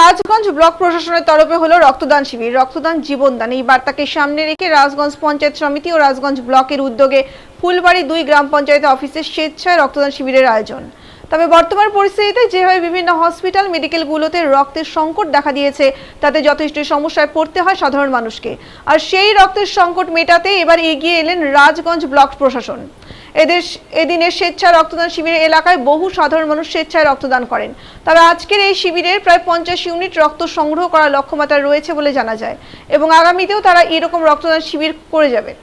Rajganj block প্রশাসনের তরফে হলো রক্তদান শিবির। রক্তদান জীবনদান এই বার্তাকে সামনে রেখে রাজগঞ্জ পঞ্চায়েত সমিতি ও রাজগঞ্জ ব্লকের উদ্যোগে ফুলবাড়ি 2 গ্রাম পঞ্চায়েত অফিসে স্বেচ্ছায় রক্তদান শিবিরের আয়োজন। তবে বর্তমান পরিস্থিতিতে যেভাবে বিভিন্ন হসপিটাল মেডিকেলগুলোতে রক্তের সংকট দেখা দিয়েছে, তাতে যথেষ্ট সমস্যায় পড়তে হয় সাধারণ মানুষকে। আর সেই রক্তের সংকট মেটাতে এবার এগিয়ে এলেন রাজগঞ্জ ব্লক প্রশাসন। এদিনের স্বেচ্ছা রক্তদান শিবিরে এলাকায় বহু সাধারণ মানুষ স্বেচ্ছায় রক্তদান করেন। তবে আজকের এই শিবিরের প্রায় 50 ইউনিট রক্ত সংগ্রহ করার লক্ষ্যমাত্রা রয়েছে বলে জানা যায় এবং আগামীতেও তারা এরকম রক্তদান শিবির করে যাবে।